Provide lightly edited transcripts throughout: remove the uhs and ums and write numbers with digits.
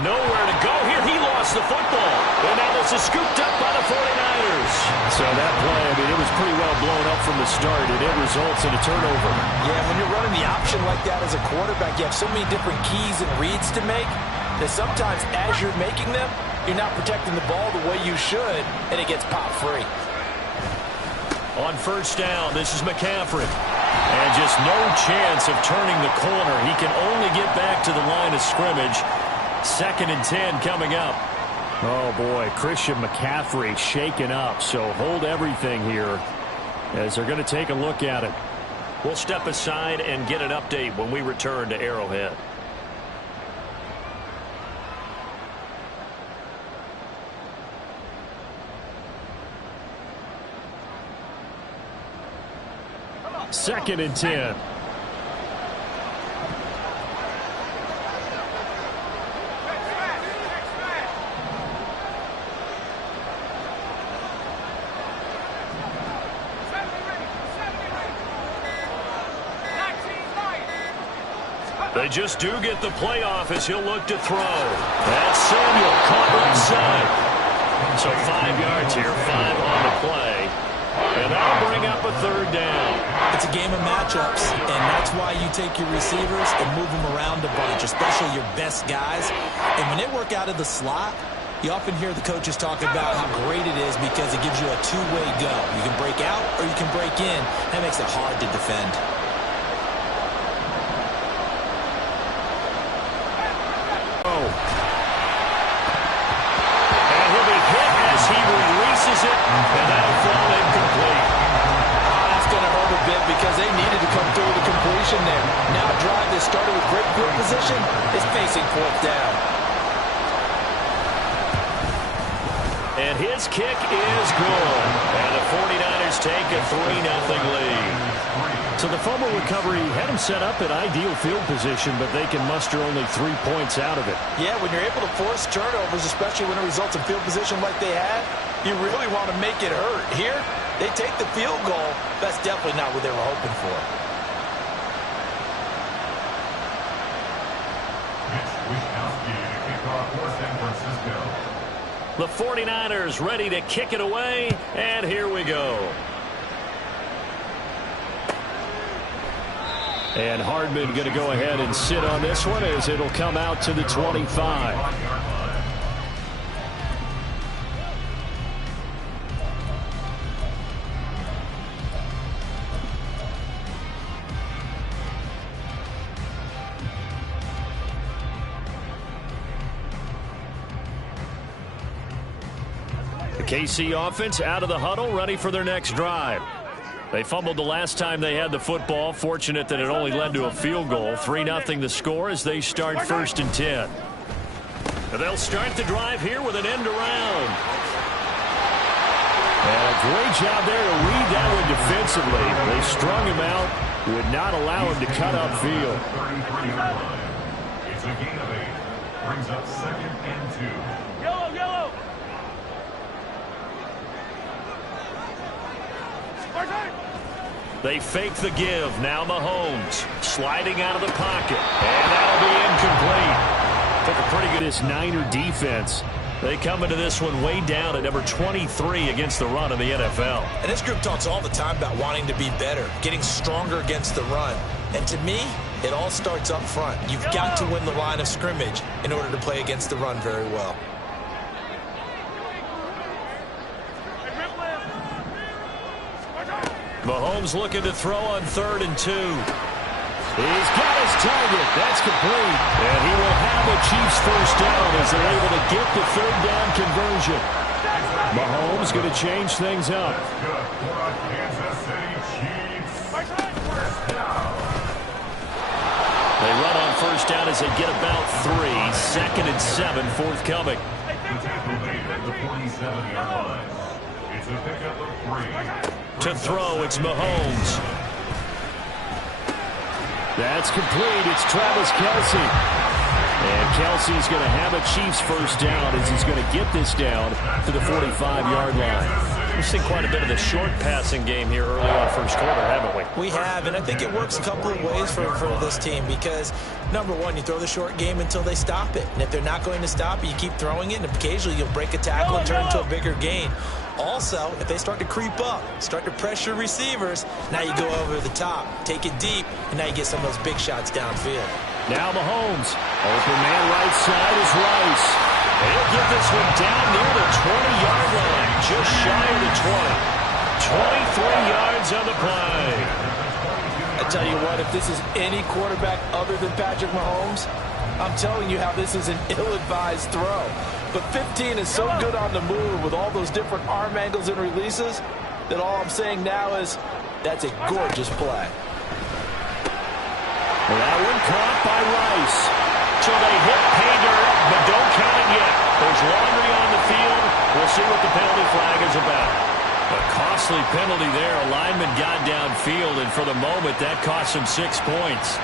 Nowhere to go here. He lost the football. And now this is scooped up by the 49ers. So that play, I mean, it was pretty well blown up from the start, and it results in a turnover. Yeah, when you're running the option like that as a quarterback, you have so many different keys and reads to make that sometimes as you're making them, you're not protecting the ball the way you should, and it gets popped free. On first down, this is McCaffrey. And just no chance of turning the corner. He can only get back to the line of scrimmage. 2nd and 10 coming up. Oh, boy, Christian McCaffrey shaken up. So hold everything here as they're going to take a look at it. We'll step aside and get an update when we return to Arrowhead. Second and 10. They just do get the playoff as he'll look to throw. That's Samuel, caught right side. So 5 yards here, 5 on the play. And that'll bring up a 3rd down. It's a game of matchups, and that's why you take your receivers and move them around a bunch, especially your best guys. And when they work out of the slot, you often hear the coaches talk about how great it is because it gives you a two-way go. You can break out or you can break in. That makes it hard to defend. And he'll be hit as he releases it, and that'll fall incomplete. That's going to hurt a bit because they needed to come through the completion there. Now a drive that started with great field position is facing 4th down. And his kick is good. And the 49ers take a 3-0 lead. So the fumble recovery had them set up in ideal field position, but they can muster only 3 points out of it. Yeah, when you're able to force turnovers, especially when it results in field position like they had, you really want to make it hurt. Here, they take the field goal. That's definitely not what they were hoping for. The 49ers ready to kick it away, and here we go. And Hardman going to go ahead and sit on this one as it'll come out to the 25. The KC offense out of the huddle, ready for their next drive. They fumbled the last time they had the football. Fortunate that it only led to a field goal. 3-0 the score as they start 1st and 10. And they'll start the drive here with an end around. And a great job there to read that one defensively. They strung him out, would not allow him to cut upfield. It's a gain of 8. Brings up 2nd and 2. Yellow, yellow. They fake the give. Now Mahomes sliding out of the pocket. And that'll be incomplete. Took a pretty good this Niner defense. They come into this one way down at number 23 against the run in the NFL. And this group talks all the time about wanting to be better, getting stronger against the run. And to me, it all starts up front. You've got to win the line of scrimmage in order to play against the run very well. Mahomes looking to throw on 3rd and 2. He's got his target. That's complete. And he will have a Chiefs first down as they're able to get the 3rd down conversion. Mahomes going to change things up. They run on first down as they get about 3. 2nd and 7 forthcoming. It's a pickup of 3. To throw, it's Mahomes. That's complete. It's Travis Kelce. And Kelce's going to have a Chiefs first down as he's going to get this down to the 45-yard line. We've seen quite a bit of the short passing game here early on first quarter, haven't we? We have, and I think it works a couple of ways for this team because, number one, you throw the short game until they stop it. And if they're not going to stop it, you keep throwing it, and occasionally you'll break a tackle and turn into a bigger gain. Also, if they start to creep up, start to pressure receivers, now you go over the top, take it deep, and now you get some of those big shots downfield. Now Mahomes. Open man right side is Rice. He'll get this one down near the 20-yard line, just shy of the 20. 23 yards on the play. I tell you what, if this is any quarterback other than Patrick Mahomes, I'm telling you how this is an ill-advised throw. But 15 is so good on the move with all those different arm angles and releases that all I'm saying now is that's a gorgeous play. Well, that one caught by Rice. So they hit pay dirt, but don't count it yet. There's laundry on the field. We'll see what the penalty flag is about. A costly penalty there. A lineman got downfield, and for the moment, that cost him 6 points.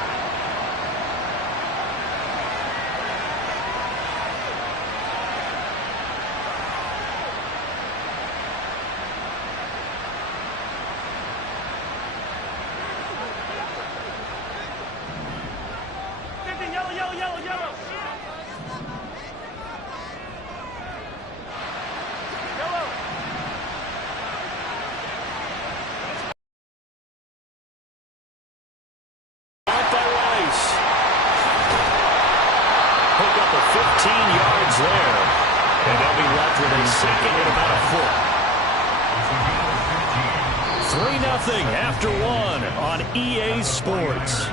After one on EA Sports.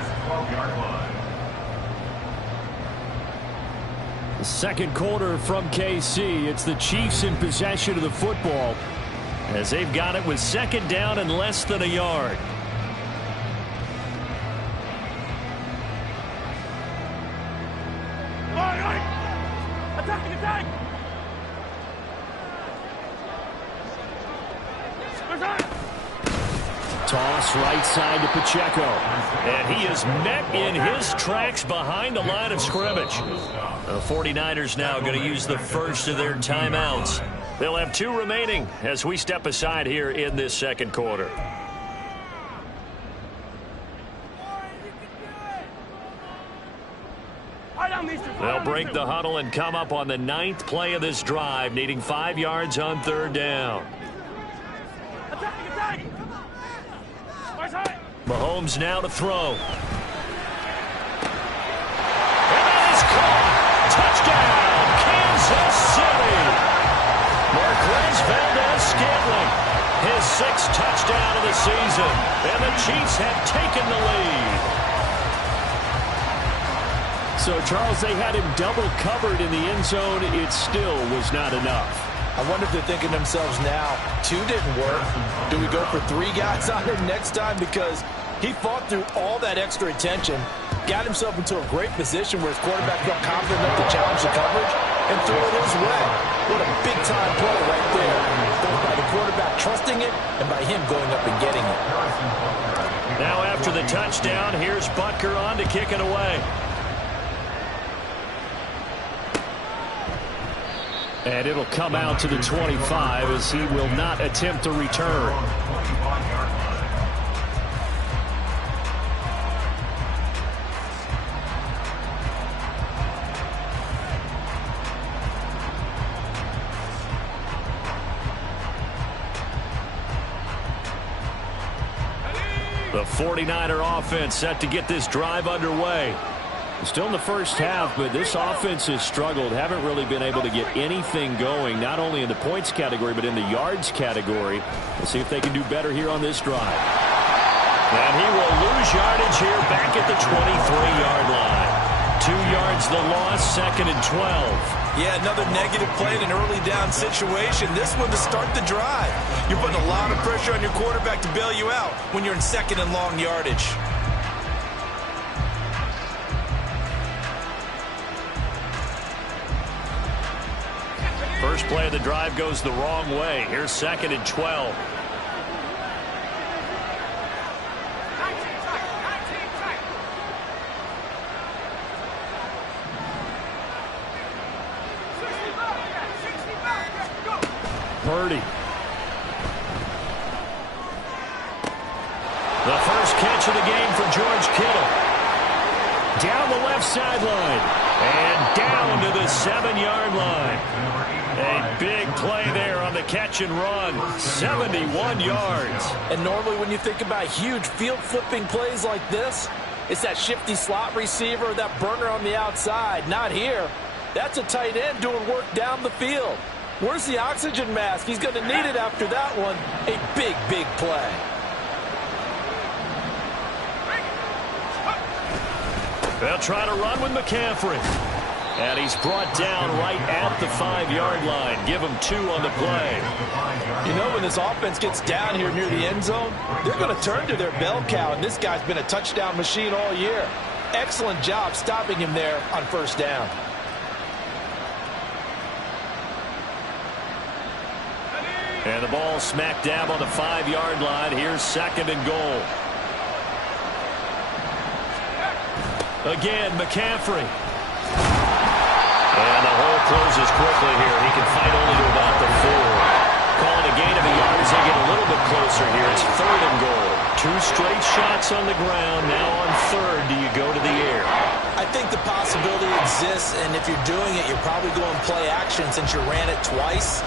The second quarter from KC. It's the Chiefs in possession of the football as they've got it with second down and less than a yard. Attack! Toss right side to Pacheco. And he is met in his tracks behind the line of scrimmage. The 49ers now going to use the first of their timeouts. They'll have 2 remaining as we step aside here in this second quarter. They'll break the huddle and come up on the 9th play of this drive, needing 5 yards on third down. Mahomes now to throw. And that is caught. Touchdown, Kansas City. Marquez Valdez-Scantling, his 6th touchdown of the season. And the Chiefs have taken the lead. So, Charles, they had him double covered in the end zone. It still was not enough. I wonder if they're thinking to themselves now, 2 didn't work. Do we go for 3 guys on him next time? Because he fought through all that extra attention, got himself into a great position where his quarterback felt confident enough to challenge the coverage and threw it his way. What a big-time play right there, both by the quarterback trusting it and by him going up and getting it. Now after the touchdown, here's Butker on to kick it away. And it'll come out to the 25 as he will not attempt to return. The 49er offense set to get this drive underway. Still in the first half, but this offense has struggled. Haven't really been able to get anything going, not only in the points category, but in the yards category. We'll see if they can do better here on this drive. And he will lose yardage here back at the 23-yard line. 2 yards the loss, 2nd and 12. Yeah, another negative play in an early down situation. This one to start the drive. You're putting a lot of pressure on your quarterback to bail you out when you're in 2nd and long yardage. First play of the drive goes the wrong way. Here's 2nd and 12. Purdy. sideline. And down to the 7-yard line. A big play there on the catch and run. 71 yards. And normally when you think about huge field-flipping plays like this, it's that shifty slot receiver, that burner on the outside. Not here. That's a tight end doing work down the field. Where's the oxygen mask? He's going to need it after that one. A big, big play. They'll try to run with McCaffrey. And he's brought down right at the 5-yard line. Give him 2 on the play. You know, when this offense gets down here near the end zone, they're going to turn to their bell cow, and this guy's been a touchdown machine all year. Excellent job stopping him there on first down. And the ball smack dab on the 5-yard line. Here's 2nd and goal. Again, McCaffrey. And the hole closes quickly here. He can fight only to about the 4. Calling a gain of a yard as they get a little bit closer here. It's 3rd and goal. 2 straight shots on the ground. Now on 3rd, do you go to the air? I think the possibility exists, and if you're doing it, you're probably going play action since you ran it twice.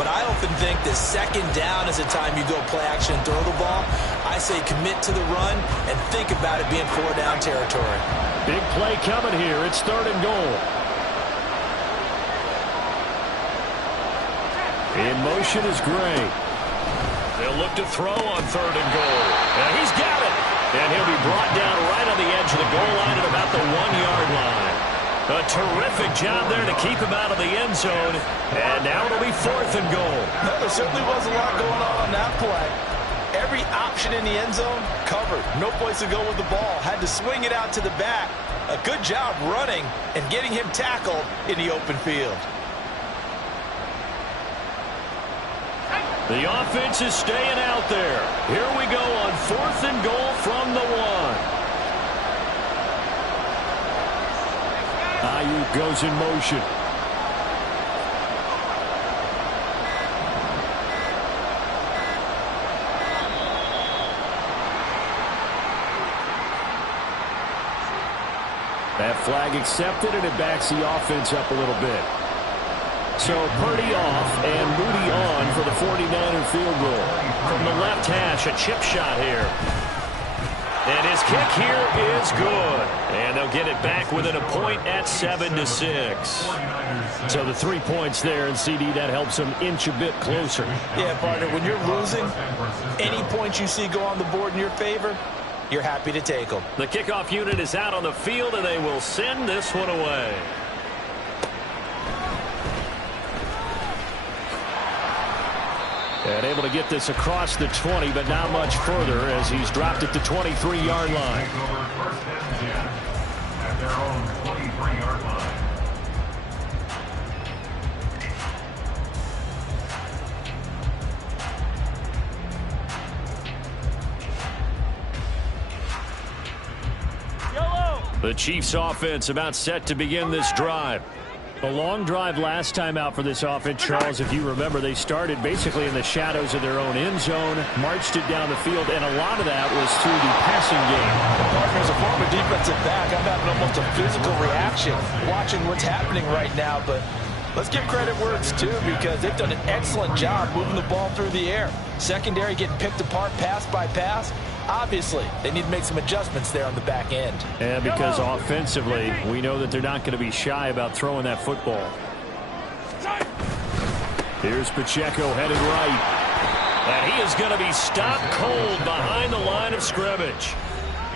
But I often think that 2nd down is the time you go play action and throw the ball. I say commit to the run and think about it being 4-down territory. Big play coming here. It's 3rd and goal. In motion is Gray. They'll look to throw on 3rd and goal. And he's got it. And he'll be brought down right on the edge of the goal line at about the 1-yard line. A terrific job there to keep him out of the end zone. And now it'll be 4th and goal. No, there certainly was a lot going on that play. Every option in the end zone covered. No place to go with the ball. Had to swing it out to the back. A good job running and getting him tackled in the open field. The offense is staying out there. Here we go on 4th and goal from the 1. Ayuk goes in motion. That flag accepted, and it backs the offense up a little bit. So Purdy off and Moody on for the 49er field goal. From the left hash, a chip shot here. And his kick here is good. And they'll get it back within a point at 7-6. So the 3 points there, and CD, that helps them inch a bit closer. Yeah, partner, when you're losing, any points you see go on the board in your favor, you're happy to take them. The kickoff unit is out on the field, and they will send this one away. And able to get this across the 20, but not much further as he's dropped it to 23-yard line. At their own 23-yard line. The Chiefs offense about set to begin this drive. A long drive last time out for this offense, Charles. If you remember, they started basically in the shadows of their own end zone, marched it down the field, and a lot of that was through the passing game. As a former defensive back, I'm having almost a physical reaction watching what's happening right now. But let's give credit where it's due, because they've done an excellent job moving the ball through the air. Secondary getting picked apart pass by pass. Obviously, they need to make some adjustments there on the back end. And because offensively, we know that they're not going to be shy about throwing that football. Here's Pacheco headed right. And he is going to be stopped cold behind the line of scrimmage.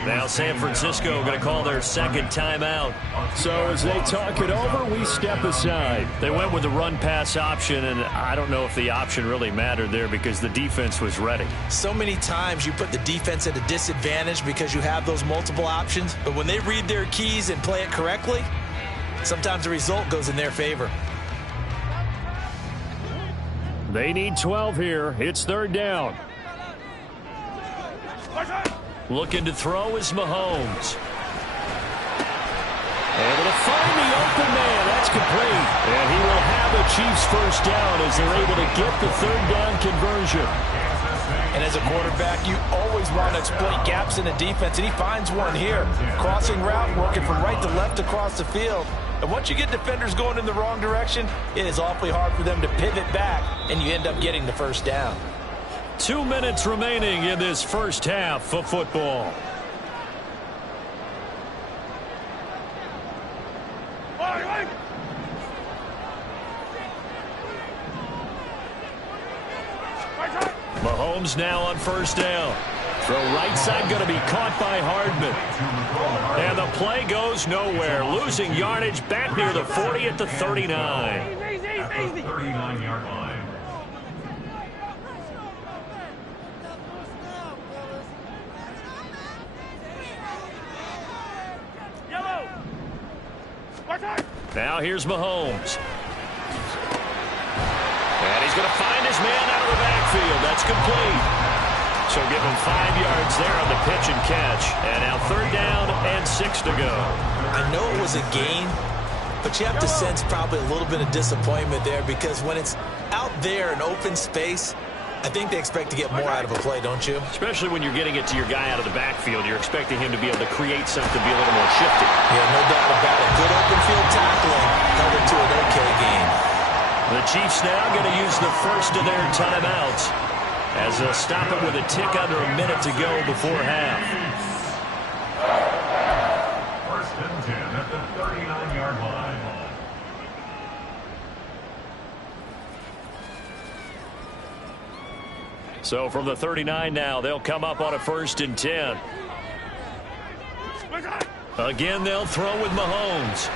Now San Francisco going to call their 2nd timeout. So as they talk it over, we step aside. They went with the run-pass option, and I don't know if the option really mattered there because the defense was ready. So many times you put the defense at a disadvantage because you have those multiple options, but when they read their keys and play it correctly, sometimes the result goes in their favor. They need 12 here. It's 3rd down. Looking to throw is Mahomes. Able to find the open man. That's complete. And he will have a Chiefs 1st down as they're able to get the 3rd down conversion. And as a quarterback, you always want to exploit gaps in the defense, and he finds one here. Crossing route, working from right to left across the field. And once you get defenders going in the wrong direction, it is awfully hard for them to pivot back, and you end up getting the first down. 2 minutes remaining in this first half of football. Mahomes now on first down. Throw right side going to be caught by Hardman. And the play goes nowhere. Losing yardage back near the 40 at the 39. At the 39-yard line. Now here's Mahomes. And he's going to find his man out of the backfield. That's complete. So give him 5 yards there on the pitch and catch. And now third down and 6 to go. I know it was a gain, but you have to sense probably a little bit of disappointment there, because when it's out there in open space, I think they expect to get more out of a play, don't you? Especially when you're getting it to your guy out of the backfield. You're expecting him to be able to create something, be a little more shifty. Yeah, no doubt about it. Good open field tackling held it to an okay game. The Chiefs now going to use the first of their timeouts, as they'll stop it with a tick under a minute to go before half. First and 10 at the 39-yard line. So from the 39 now, they'll come up on a first and 10. Again, they'll throw with Mahomes.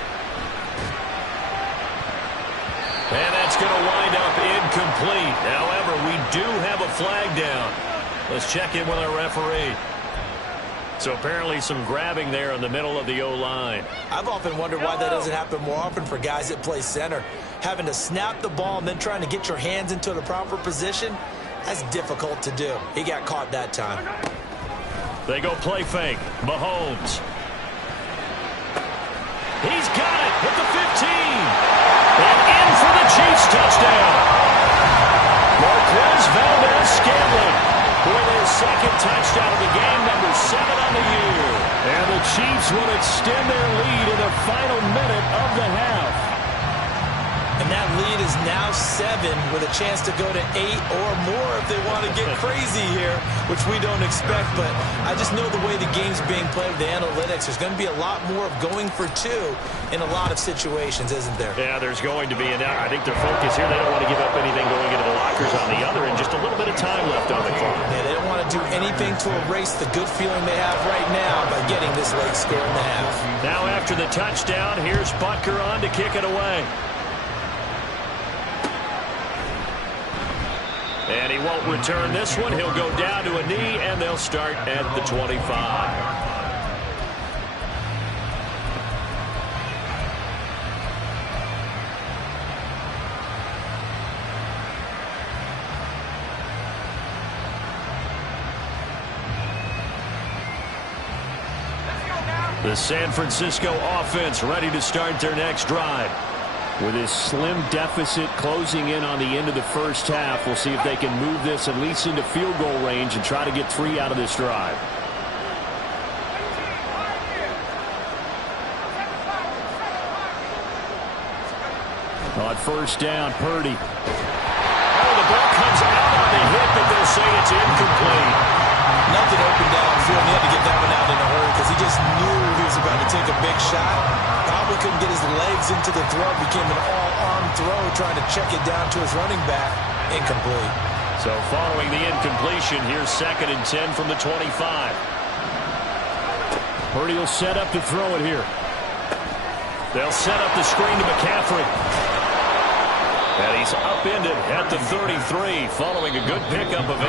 And that's going to wind up incomplete. However, we do have a flag down. Let's check in with our referee. So apparently some grabbing there in the middle of the O-line. I've often wondered why that doesn't happen more often for guys that play center. Having to snap the ball and then trying to get your hands into the proper position, that's difficult to do. He got caught that time. They go play fake. Mahomes. He's got it at the 15. And in for the Chiefs touchdown. Marquez Valdez-Scantling with his second touchdown of the game, number 7 on the year. And the Chiefs will extend their lead in the final minute of the half. And that lead is now 7 with a chance to go to 8 or more if they want to get crazy here, which we don't expect. But I just know the way the game's being played with the analytics, there's going to be a lot more of going for 2 in a lot of situations, isn't there? Yeah, there's going to be. And I think their focus here, they don't want to give up anything going into the lockers on the other end. Just a little bit of time left on the clock. Yeah, they don't want to do anything to erase the good feeling they have right now by getting this late score in the half. Now after the touchdown, here's Butker on to kick it away. And he won't return this one. He'll go down to a knee, and they'll start at the 25. The San Francisco offense ready to start their next drive. With his slim deficit closing in on the end of the first half, we'll see if they can move this at least into field goal range and try to get 3 out of this drive. On first down, Purdy. Oh, the ball comes out on the hit, but they'll say it's incomplete. Nothing open downfield. He had to get that one out in a hurry because he just knew he was about to take a big shot. Probably couldn't get his legs into the throw. Became an all-arm throw, trying to check it down to his running back. Incomplete. So following the incompletion, here's 2nd and 10 from the 25. Purdy will set up to throw it here. They'll set up the screen to McCaffrey. And he's upended at the 33, following a good pickup of 8.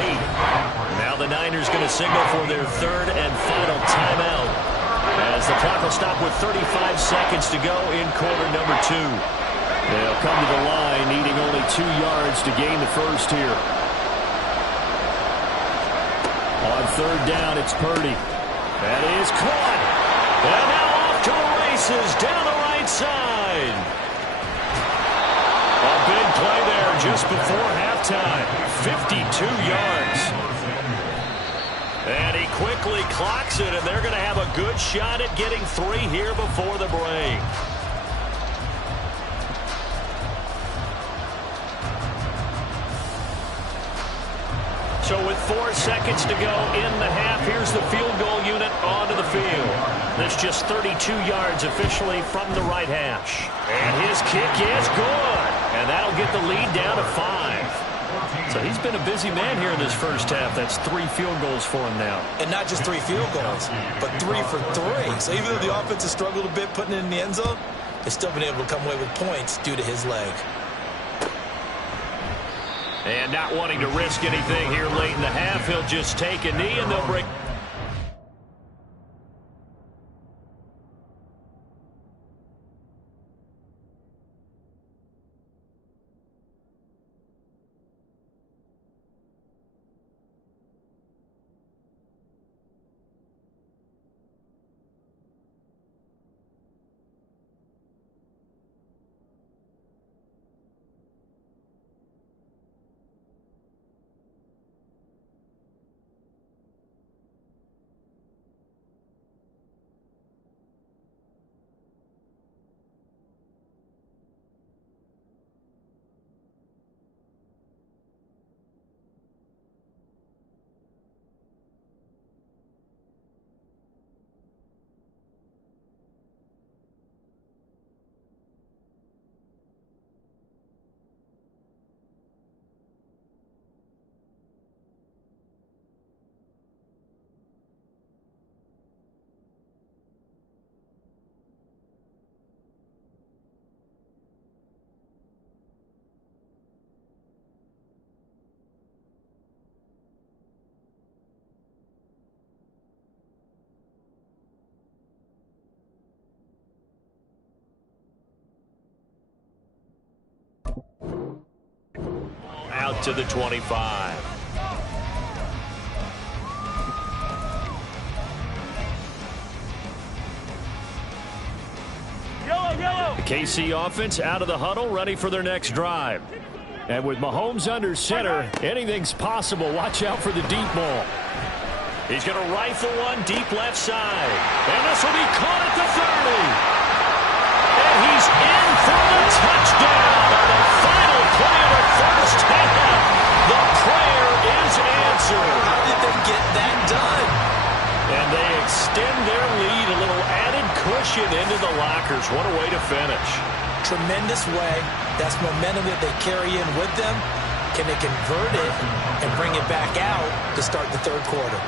Now the Niners going to signal for their 3rd and final timeout, as the clock will stop with 35 seconds to go in quarter number 2. They'll come to the line, needing only 2 yards to gain the first here. On 3rd down, it's Purdy. That is caught. And now off to the races down the right side. A big play there just before halftime. 52 yards. quickly clocks it, and they're going to have a good shot at getting 3 here before the break. So with 4 seconds to go in the half, here's the field goal unit onto the field. That's just 32 yards officially from the right hash. And his kick is good. And that'll get the lead down to 5. So he's been a busy man here in this first half. That's 3 field goals for him now. And not just 3 field goals, but 3 for 3. So even though the offense has struggled a bit putting it in the end zone, they've still been able to come away with points due to his leg. And not wanting to risk anything here late in the half, he'll just take a knee and they'll break. Out to the 25. The KC offense out of the huddle, ready for their next drive. And with Mahomes under center, anything's possible. Watch out for the deep ball. He's going to rifle one deep left side. And this will be caught at the 30. And he's in for the touchdown on the final play of the first half. The prayer is answered. How did they get that done? And they extend their lead, a little added cushion into the lockers. What a way to finish. Tremendous way. That's momentum that they carry in with them. Can they convert it and bring it back out to start the third quarter?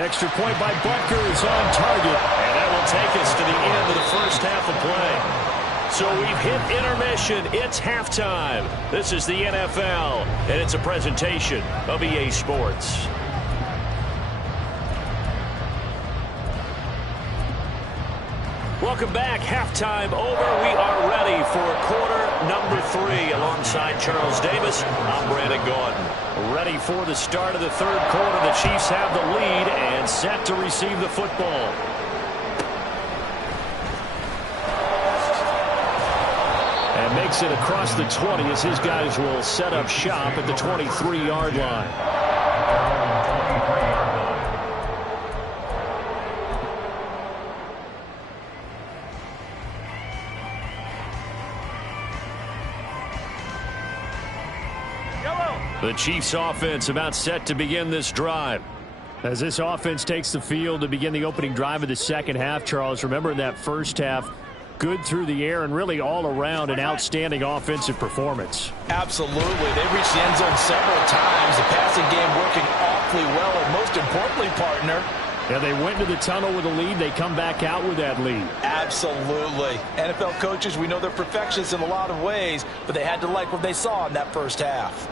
Extra point by Butker is on target. And that will take us to the end of the first half of play. So we've hit intermission. It's halftime. This is the NFL, and it's a presentation of EA Sports. Welcome back. Halftime over. We are ready for quarter number 3. Alongside Charles Davis, I'm Brandon Gordon. Ready for the start of the third quarter. The Chiefs have the lead and set to receive the football. And makes it across the 20 as his guys will set up shop at the 23-yard line. The Chiefs offense about set to begin this drive. As this offense takes the field to begin the opening drive of the second half, Charles, remember in that first half, good through the air and really all around an outstanding offensive performance. Absolutely. They reached the end zone several times. The passing game working awfully well, and most importantly, partner, yeah, they went to the tunnel with a lead. They come back out with that lead. Absolutely. NFL coaches, we know they're perfectionists in a lot of ways, but they had to like what they saw in that first half.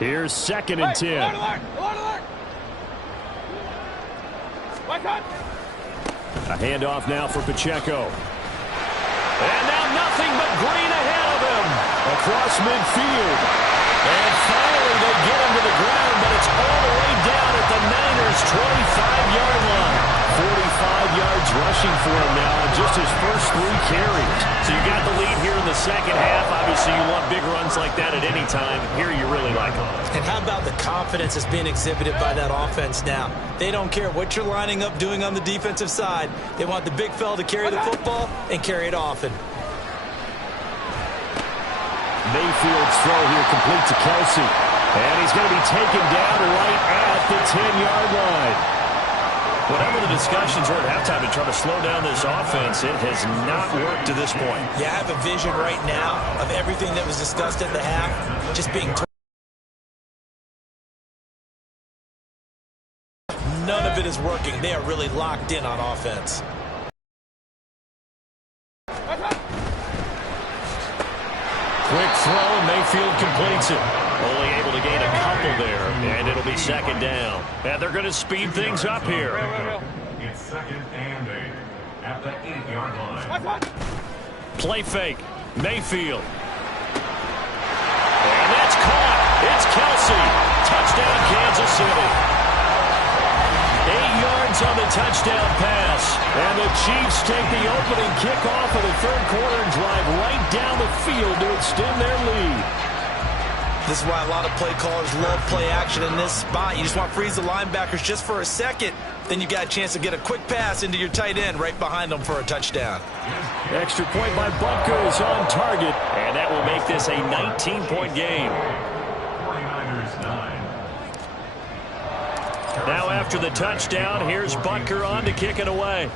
Here's 2nd and 10. A handoff now for Pacheco. And now nothing but green ahead of him. Across midfield. And finally they to get him to the ground, but it's all the way down at the Niners' 25-yard line. 45 yards rushing for him now on just his first 3 carries. So you got the lead here in the second half. Obviously, you love big runs like that at any time. Here you really like them. And how about the confidence that's being exhibited by that offense now? They don't care what you're lining up doing on the defensive side. They want the big fella to carry the football and carry it often. Mayfield's throw here complete to Kelsey. And he's going to be taken down right at the 10-yard line. Whatever the discussions were at halftime to try to slow down this offense, it has not worked to this point. Yeah, I have a vision right now of everything that was discussed at the half just being none of it is working. They are really locked in on offense. Quick throw, and Mayfield completes it. Only able to gain a couple there, and it'll be second down. And they're going to speed things up here. It's 2nd and 8 at the 8-yard line. Play fake. Mayfield. And that's caught. It's Kelsey. Touchdown, Kansas City. 8 yards on the touchdown pass. And the Chiefs take the opening kickoff of the third quarter and drive right down the field to extend their lead. This is why a lot of play callers love play action in this spot. You just want to freeze the linebackers just for a second. Then you got a chance to get a quick pass into your tight end right behind them for a touchdown. Extra point by Butker is on target. And that will make this a 19-point game. 49ers 9. Now after the touchdown, here's Butker on to kick it away.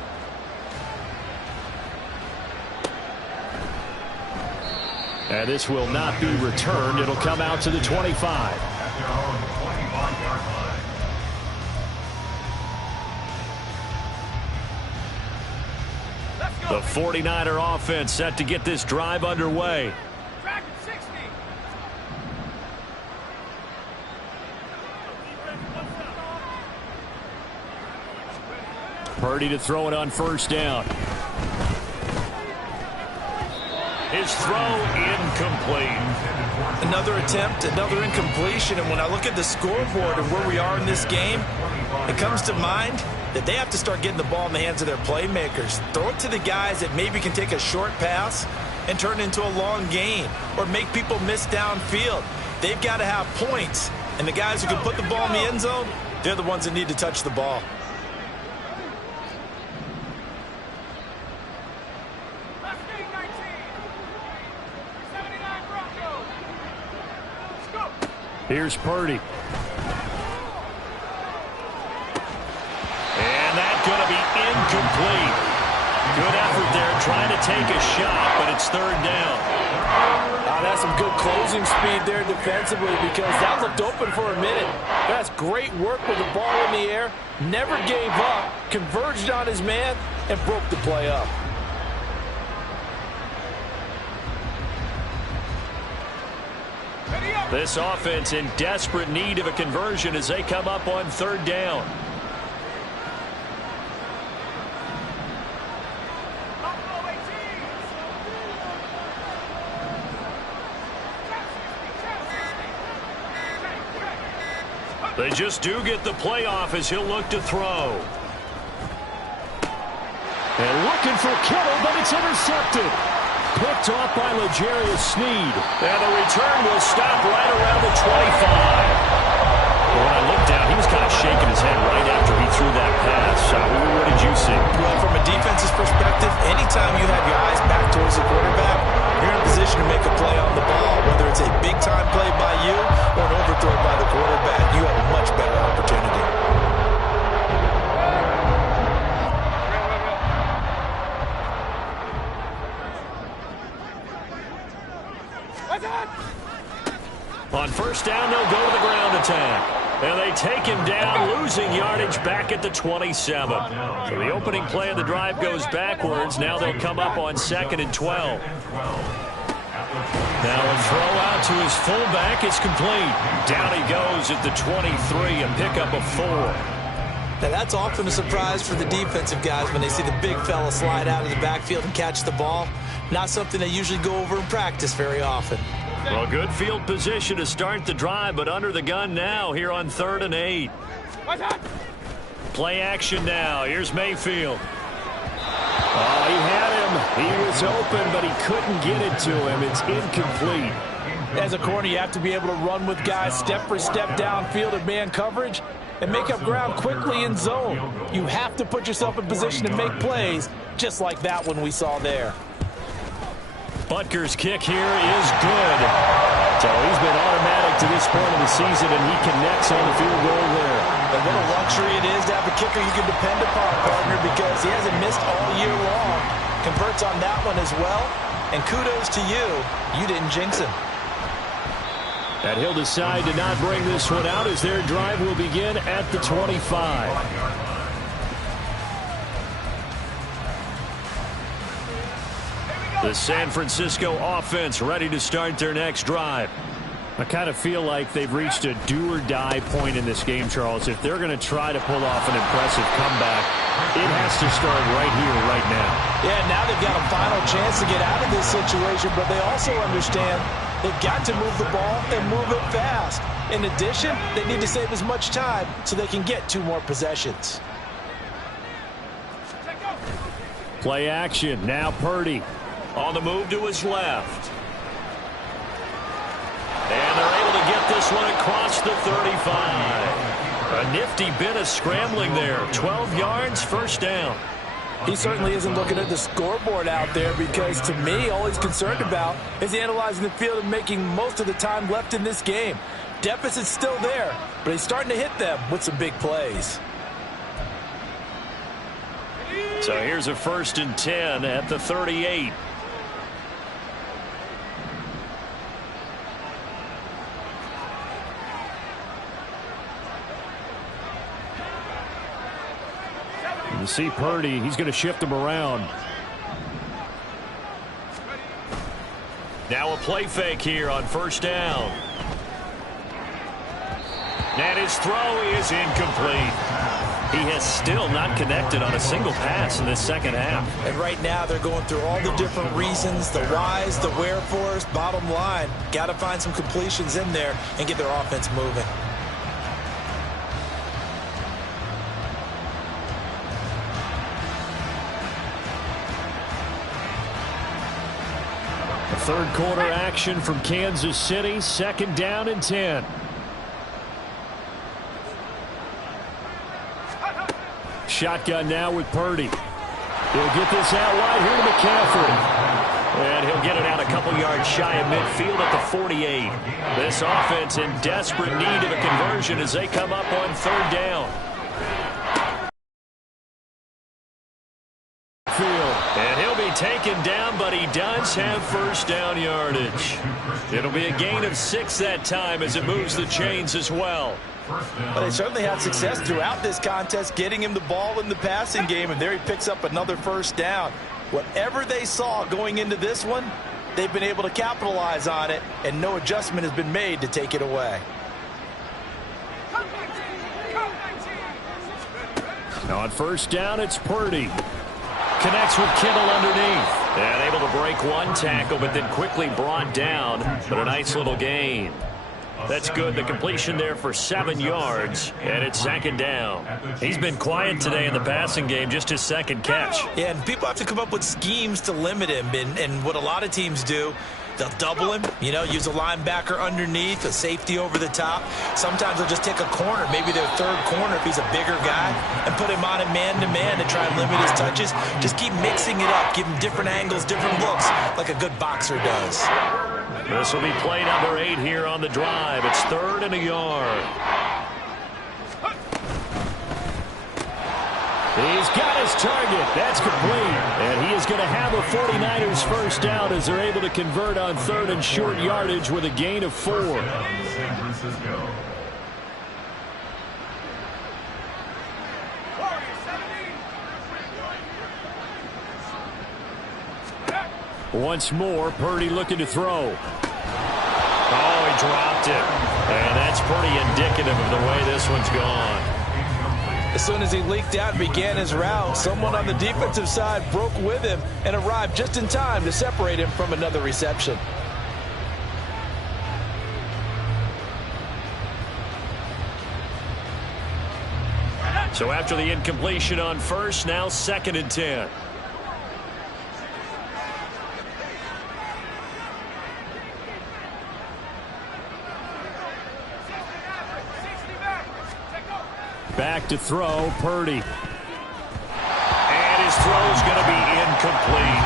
And this will not be returned. It'll come out to the 25. At their own 25-yard line. The 49er offense set to get this drive underway. Purdy to throw it on first down. His throw incomplete. Another attempt, another incompletion. And when I look at the scoreboard and where we are in this game, it comes to mind that they have to start getting the ball in the hands of their playmakers. Throw it to the guys that maybe can take a short pass and turn it into a long gain or make people miss downfield. They've got to have points. And the guys who can put the ball in the end zone, they're the ones that need to touch the ball. Here's Purdy. And that's going to be incomplete. Good effort there trying to take a shot, but it's third down. That's some good closing speed there defensively because that looked open for a minute. That's great work with the ball in the air. Never gave up, converged on his man, and broke the play up. This offense in desperate need of a conversion as they come up on third down. They just do get the playoff as he'll look to throw. And looking for Kittle, but it's intercepted. Picked off by L'Jarius Sneed. And the return will stop right around the 25. When I looked down, he was kind of shaking his head right after he threw that pass. What did you see? Well, from a defense's perspective, anytime you have your eyes back towards the quarterback, you're in a position to make a play on the ball. Whether it's a big-time play by you or an overthrow by the quarterback, you have a much better opportunity. On first down, they'll go to the ground attack. And they take him down, losing yardage back at the 27. So the opening play of the drive goes backwards. Now they'll come up on 2nd and 12. Now a throw out to his fullback. It's complete. Down he goes at the 23, a pickup of 4. Now that's often a surprise for the defensive guys when they see the big fella slide out of the backfield and catch the ball. Not something they usually go over in practice very often. Well, good field position to start the drive, but under the gun now here on 3rd and 8. Play action now. Here's Mayfield. Oh, he had him. He was open, but he couldn't get it to him. It's incomplete. As a corner, you have to be able to run with guys step for step downfield in man coverage and make up ground quickly in zone. You have to put yourself in position to make plays, just like that one we saw there. Butker's kick here is good. So he's been automatic to this point of the season, and he connects on the field goal there. And what a luxury it is to have a kicker you can depend upon, partner, because he hasn't missed all year long. Converts on that one as well. And kudos to you. You didn't jinx him. And he'll decide to not bring this one out as their drive will begin at the 25. The San Francisco offense ready to start their next drive. I kind of feel like they've reached a do-or-die point in this game, Charles. If they're going to try to pull off an impressive comeback, it has to start right here, right now. Yeah, now they've got a final chance to get out of this situation, but they also understand they've got to move the ball and move it fast. In addition, they need to save as much time so they can get 2 more possessions. Play action. Now Purdy on the move to his left. And they're able to get this one across the 35. A nifty bit of scrambling there. 12 yards, first down. He certainly isn't looking at the scoreboard out there because, to me, all he's concerned about is analyzing the field and making most of the time left in this game. Deficit's still there, but he's starting to hit them with some big plays. So here's a 1st and 10 at the 38. You see Purdy, he's going to shift him around. Now a play fake here on 1st down. And his throw is incomplete. He has still not connected on a single pass in this second half. And right now they're going through all the different reasons, the whys, the wherefores. Bottom line, got to find some completions in there and get their offense moving. Third quarter action from Kansas City. 2nd down and 10. Shotgun now with Purdy. He'll get this out wide here to McCaffrey. And he'll get it out a couple yards shy of midfield at the 48. This offense in desperate need of a conversion as they come up on 3rd down. And he'll be taken down, but he does have 1st down yardage. It'll be a gain of 6 that time as it moves the chains as well. But they certainly had success throughout this contest, getting him the ball in the passing game, and there he picks up another 1st down. Whatever they saw going into this one, they've been able to capitalize on it, and no adjustment has been made to take it away. Now on 1st down, it's Purdy. Connects with Kittle underneath. And able to break one tackle, but then quickly brought down. But a nice little gain. That's good. The completion there for 7 yards. And it's 2nd down. He's been quiet today in the passing game, just his 2nd catch. Yeah, and people have to come up with schemes to limit him. And what a lot of teams do, they'll double him, use a linebacker underneath, a safety over the top. Sometimes they'll just take a corner, maybe their 3rd corner if he's a bigger guy, and put him on a man-to-man to try and limit his touches. Just keep mixing it up, give him different angles, different looks, like a good boxer does. This will be play number 8 here on the drive. It's 3rd and a yard. He's got his target. That's complete. And he is going to have a 49ers 1st down as they're able to convert on 3rd and short yardage with a gain of 4. San Francisco. Once more, Purdy looking to throw. Oh, he dropped it. And that's pretty indicative of the way this one's gone. As soon as he leaked out and began his route, someone on the defensive side broke with him and arrived just in time to separate him from another reception. So after the incompletion on first, now 2nd and 10. Back to throw, Purdy. And his throw's going to be incomplete.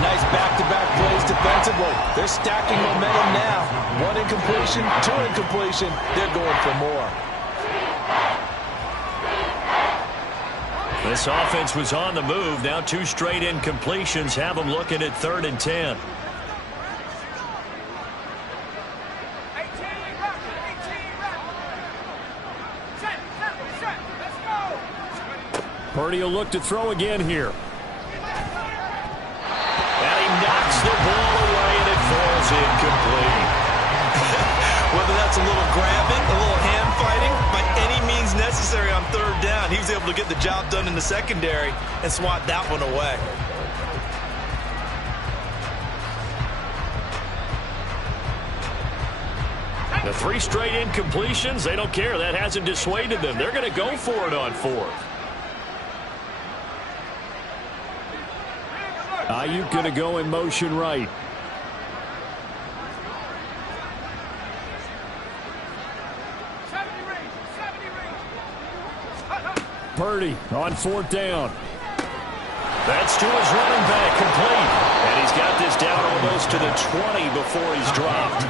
Nice back-to-back plays defensively. They're stacking momentum now. 1 incompletion, 2 incompletion. They're going for more. This offense was on the move. Now 2 straight incompletions have them looking at 3rd and 10. Purdy will look to throw again here. And he knocks the ball away, and it falls incomplete. Whether that's a little grabbing, a little hand fighting, by any means necessary on 3rd down, he was able to get the job done in the secondary and swat that one away. The 3 straight incompletions, they don't care. That hasn't dissuaded them. They're going to go for it on 4th. Ayuk going to go in motion right. Purdy on 4th down. That's to his running back, complete. And he's got this down almost to the 20 before he's dropped.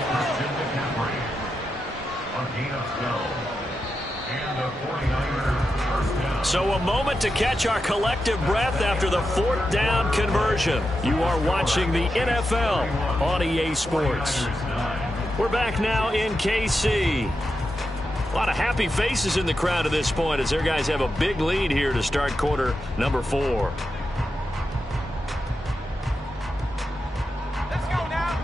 So a moment to catch our collective breath after the 4th down conversion. You are watching the NFL on EA Sports. We're back now in KC. A lot of happy faces in the crowd at this point as their guys have a big lead here to start quarter number 4. Let's go now.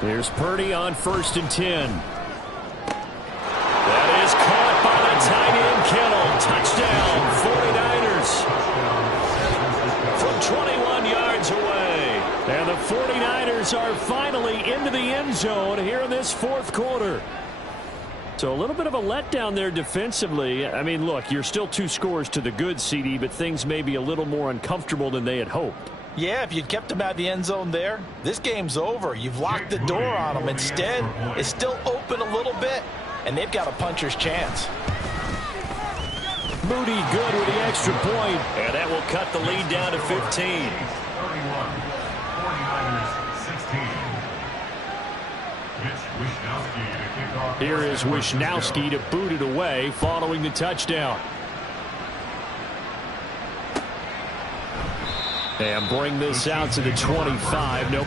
Here's Purdy on 1st and 10. That is caught by the tight end, Kittle. Touchdown, 49ers. From 21 yards away. And the 49ers are finally into the end zone here in this 4th quarter. So a little bit of a letdown there defensively. I mean, look, you're still 2 scores to the good, CD, but things may be a little more uncomfortable than they had hoped. Yeah, if you'd kept them out of the end zone there, this game's over. You've locked the door on them. Instead, it's still open a little bit, and they've got a puncher's chance. Moody good with the extra point, and that will cut the lead down to 15. 31, 49ers 16. Here is Wisnowski to boot it away following the touchdown. And bring this out to the 25. Nope.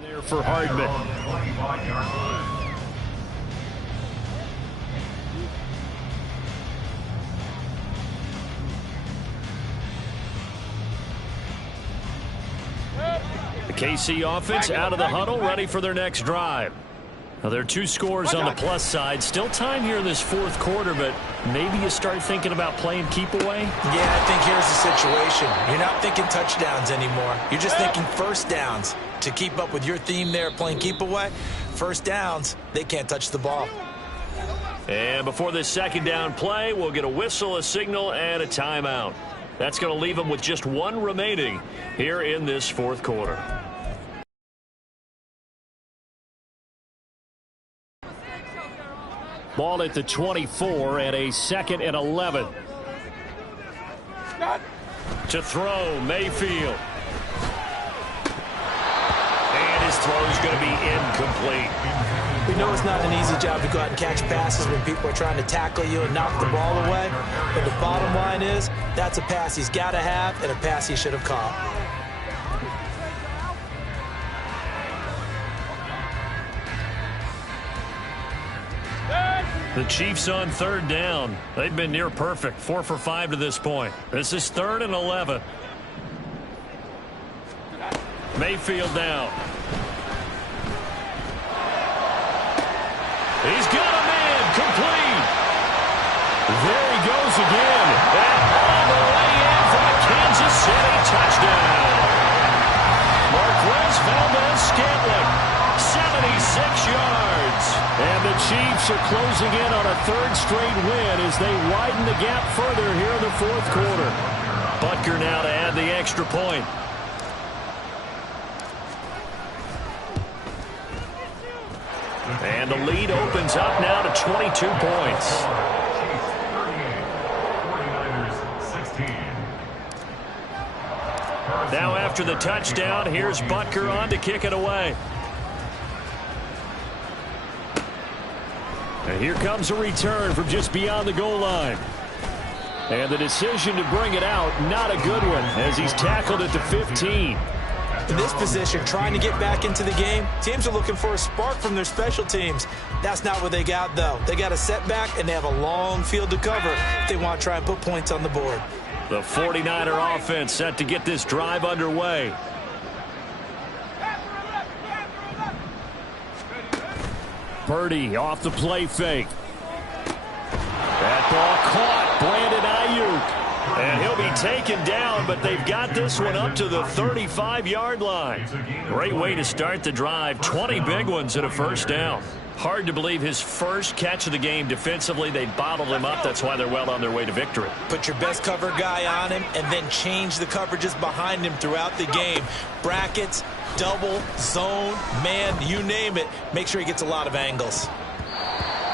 There for Hardman. The KC offense out of the huddle, ready for their next drive. Now, there are 2 scores on the plus side. Still time here in this 4th quarter, but maybe you start thinking about playing keep away? Yeah, I think here's the situation. You're not thinking touchdowns anymore. You're just thinking 1st downs. To keep up with your theme there, playing keep away, 1st downs, they can't touch the ball. And before this 2nd down play, we'll get a whistle, a signal, and a timeout. That's going to leave them with just 1 remaining here in this 4th quarter. Ball at the 24 and a 2nd and 11. To throw, Mayfield. And his throw is going to be incomplete. We know it's not an easy job to go out and catch passes when people are trying to tackle you and knock the ball away. But the bottom line is, that's a pass he's got to have and a pass he should have caught. The Chiefs on third down. They've been near perfect, 4 for 5 to this point. This is 3rd and 11. Mayfield down. He's got a man complete. There he goes again. And all the way in for a Kansas City touchdown. Marquez Valdez-Scantling, 76 yards. And the Chiefs are closing in on a 3rd straight win as they widen the gap further here in the 4th quarter. Butker now to add the extra point. And the lead opens up now to 22 points. Now after the touchdown, here's Butker on to kick it away. And here comes a return from just beyond the goal line. And the decision to bring it out, not a good one, as he's tackled at the 15. In this position, trying to get back into the game, teams are looking for a spark from their special teams. That's not what they got, though. They got a setback, and they have a long field to cover if they want to try and put points on the board. The 49er offense set to get this drive underway. Purdy off the play fake. That ball caught. Brandon Ayuk. And he'll be taken down, but they've got this one up to the 35-yard line. Great way to start the drive. 20 big ones and a first down. Hard to believe his first catch of the game defensively. They bottled him up. That's why they're well on their way to victory. Put your best cover guy on him and then change the coverages behind him throughout the game. Brackets, double, zone, man, you name it. Make sure he gets a lot of angles.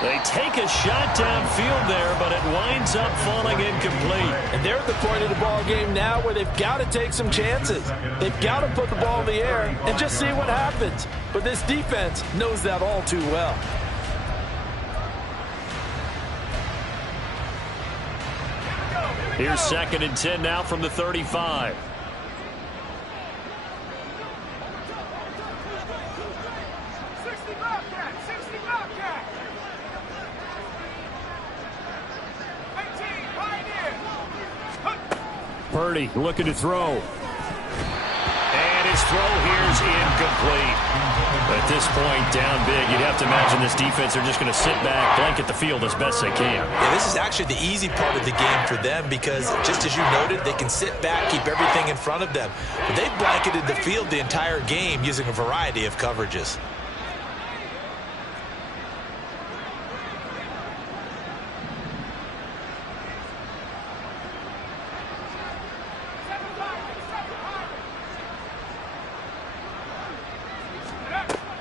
They take a shot downfield there, but it winds up falling incomplete. And they're at the point of the ball game now where they've got to take some chances. They've got to put the ball in the air and just see what happens. But this defense knows that all too well. Here's 2nd and 10 now from the 35. Purdy looking to throw. And his throw here is incomplete. At this point, down big, you'd have to imagine this defense are just going to sit back, blanket the field as best they can. Yeah, this is actually the easy part of the game for them because, just as you noted, they can sit back, keep everything in front of them. But they've blanketed the field the entire game using a variety of coverages.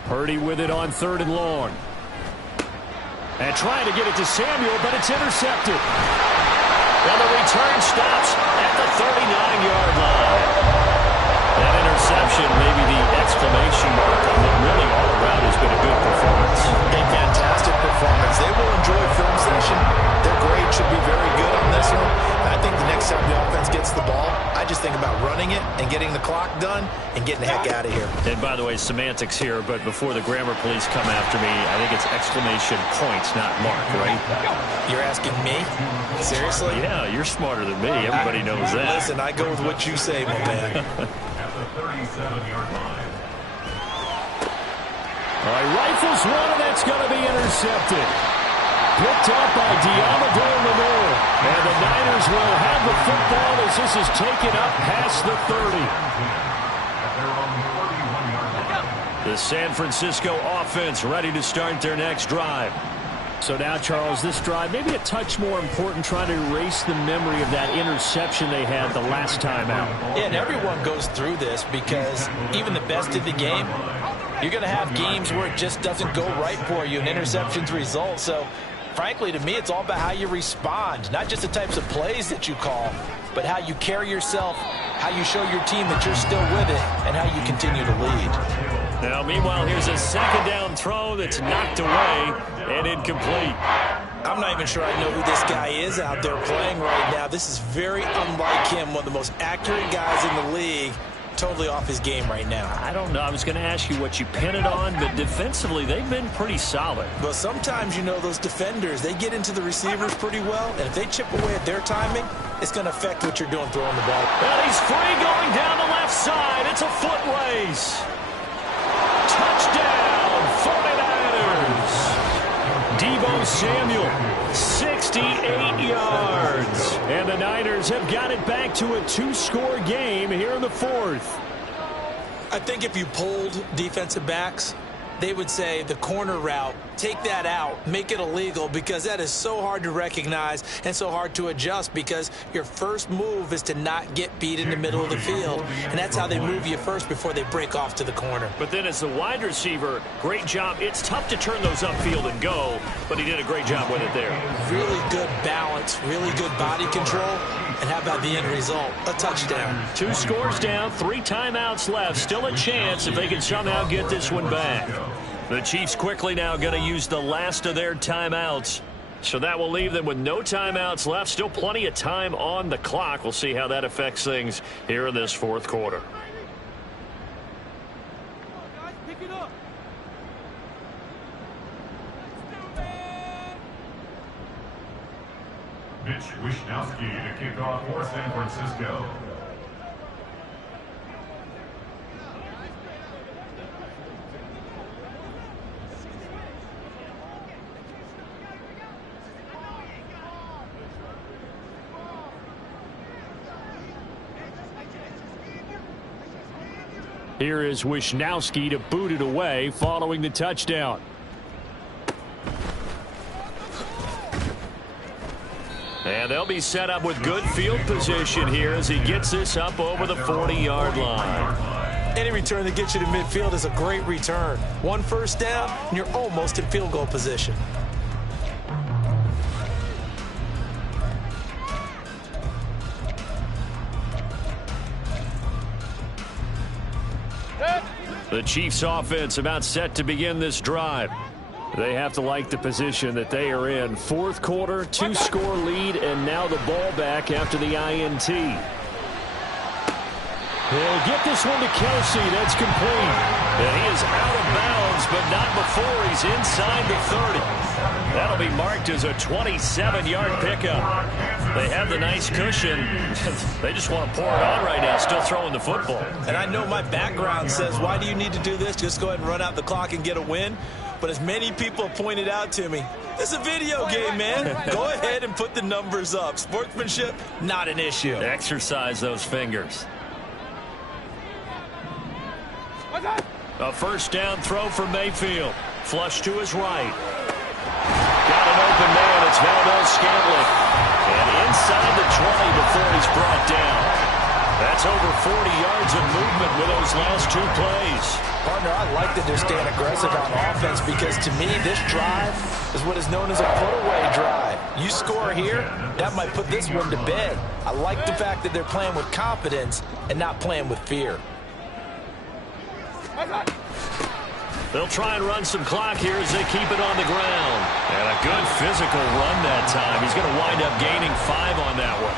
Purdy with it on 3rd and long. And trying to get it to Samuel, but it's intercepted. And the return stops at the 39-yard line. That interception, maybe the exclamation mark on what really all around has been a good performance. A fantastic performance. They will enjoy film session. Their grade should be very good on this one. And I think the next time the offense gets the ball, I just think about running it and getting the clock done and getting the heck out of here. And by the way, semantics here, but before the grammar police come after me, I think it's exclamation points, not mark, right? You're asking me? Seriously? Yeah, you're smarter than me. Everybody knows that. Listen, I go with what you say, my man. At the 37-yard line. All right, rifles one, and that's going to be intercepted. Picked up by Diamador Lenore. And the Niners will have the football as this is taken up past the 30. The San Francisco offense ready to start their next drive. So now, Charles, this drive maybe a touch more important, trying to erase the memory of that interception they had the last time out. Yeah, and everyone goes through this because even the best in the game, you're going to have games where it just doesn't go right for you and interceptions result. So, frankly, to me, it's all about how you respond, not just the types of plays that you call, but how you carry yourself, how you show your team that you're still with it, and how you continue to lead. Now, meanwhile, here's a second down throw that's knocked away and incomplete. I'm not even sure I know who this guy is out there playing right now. This is very unlike him, one of the most accurate guys in the league. Totally off his game right now. I don't know. I was going to ask you what you pin it on, but defensively, they've been pretty solid. Well, sometimes, you know, those defenders, they get into the receivers pretty well, and if they chip away at their timing, it's going to affect what you're doing throwing the ball. And he's free going down the left side. It's a foot race. Touchdown, 49ers. Deebo Samuel, 68 yards. And the Niners have got it back to a 2-score game here in the fourth. I think if you polled defensive backs, they would say the corner route, take that out, make it illegal, because that is so hard to recognize and so hard to adjust, because your first move is to not get beat in the middle of the field, and that's how they move you first before they break off to the corner. But then as the wide receiver, great job. It's tough to turn those upfield and go, but he did a great job with it there. Really good balance, really good body control, and how about the end result? A touchdown. 2 scores down, 3 timeouts left. Still a chance if they can somehow get this one back. The Chiefs quickly now going to use the last of their timeouts. So that will leave them with no timeouts left. Still plenty of time on the clock. We'll see how that affects things here in this fourth quarter. Mitch Wishnowsky to kick off for San Francisco. Here is Wishnowsky to boot it away following the touchdown. And they'll be set up with good field position here as he gets this up over the 40-yard line. Any return that gets you to midfield is a great return. 1 first down, and you're almost in field goal position. The Chiefs offense about set to begin this drive. They have to like the position that they are in. Fourth quarter, 2-score lead, and now the ball back after the INT. He'll get this one to Kelsey. That's complete. And he is out of bounds, but not before he's inside the 30. That'll be marked as a 27-yard pickup. They have the nice cushion. They just want to pour it on right now, still throwing the football. And I know my background says, why do you need to do this? Just go ahead and run out the clock and get a win. But as many people have pointed out to me, this is a video game, man. Go ahead and put the numbers up. Sportsmanship, not an issue. Exercise those fingers. A first down throw for Mayfield. Flush to his right. Got an open man. It's Valdez-Scantling. And inside the 20 before he's brought down. That's over 40 yards of movement with those last 2 plays. Partner, I like that they're staying aggressive on offense, because to me, this drive is what is known as a put-away drive. You score here, that might put this one to bed. I like the fact that they're playing with confidence and not playing with fear. They'll try and run some clock here as they keep it on the ground. And a good physical run that time. He's going to wind up gaining 5 on that one.